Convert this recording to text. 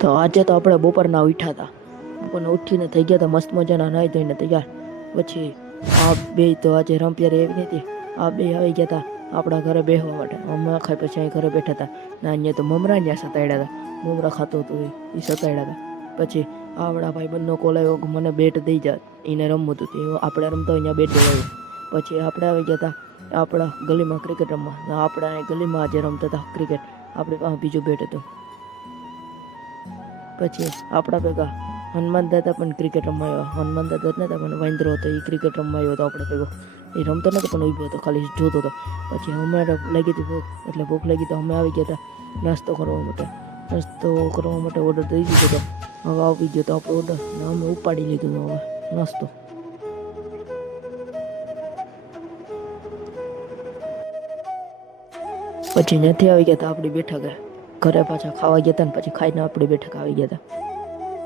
તો આજે તો આપણે બપોરના ઉઠ્યા હતા. બપોરના ઉઠીને થઈ ગયા હતા મસ્ત મજાના નાહી ધોઈને તૈયાર. પછી આ બે તો આજે રમપિયારે એવી નથી. આ બે આવી ગયા હતા આપણા ઘરે બેસવા માટે. અમે આખા પછી અહીં ઘરે બેઠા હતા. ના અહીંયા તો મમરા ત્યાં સતાડ્યા હતા. મમરા ખાતો હતો એ સતાડ્યા હતા. પછી આવડા ભાઈ બંધનો કોલ આવ્યો કે મને બેટ દઈ જા, એને રમવું હતું. આપણે રમતો અહીંયા બેટ દેવાયું. પછી આપણે આવી ગયા હતા આપણા ગલીમાં ક્રિકેટ રમવા. આપણે ગલીમાં આજે રમતા હતા ક્રિકેટ. આપણી પાસે બીજું બેટ હતું. પછી આપણા ભેગા હનુમાન દાદા પણ ક્રિકેટ રમવા આવ્યા. હનુમાન દાદા જ નહોતા પણ વાંદરો હતો એ ક્રિકેટ રમવા આવ્યો હતો આપણે ભેગો. એ રમતો નહોતો પણ ઊભો હતો, ખાલી જોતો હતો. પછી અમારે લાગી હતી ભૂખ, એટલે ભૂખ લાગી તો અમે આવી ગયા હતા નાસ્તો કરવા માટે. નાસ્તો કરવા માટે ઓર્ડર દઈ દીધો હતો. હવે આવી ગયો તો આપણો ઓર્ડર ને અમે ઉપાડી લીધું હવે નાસ્તો. પછી ત્યાંથી આવી ગયા હતા આપણી બેઠકે. ઘરે પાછા ખાવા ગયા હતા ને પછી ખાઈને આપણી બેઠક આવી ગયા હતા.